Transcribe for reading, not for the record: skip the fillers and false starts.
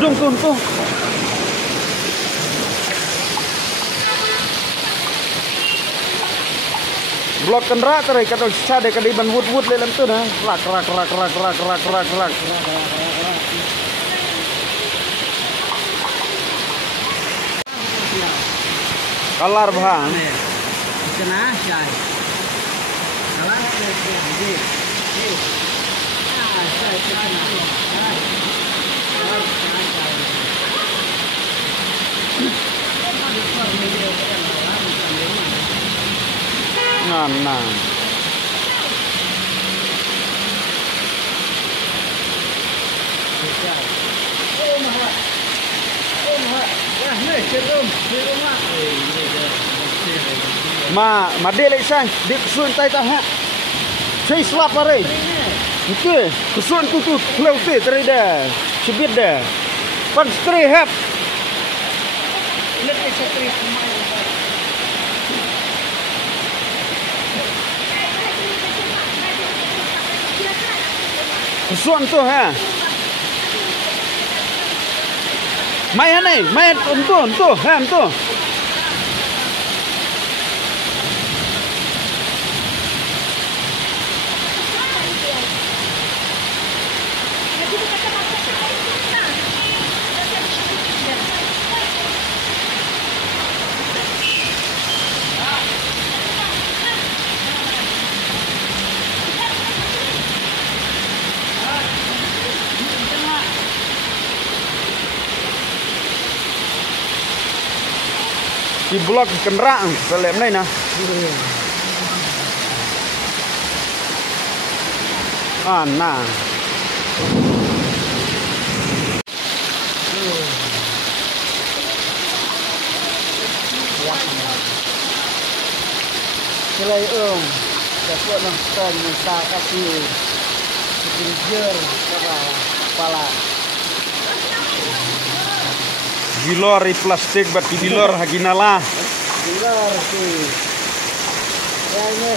Zoom tuh. Blok kendra terai kata sade kadi ban wut le lam tu na. Rak. Kalar bang. Kena cai. Kalah dia. Cai kena. Nah. Ma dia lagi sang, dia kesun tai tah. Saya slapare. Okey, kesun tu flow tu teri dah. Cebit dah. Pan stray hap. Let me check. Kesun tu ha. Main ni, main tu, ham tu. Di blok kendaraan selem ni nah. Nah. Selai dapat nonton minta kasih ginger kepala. Gilor i plastik bat gilor haginala. Gilor sih. Ya ini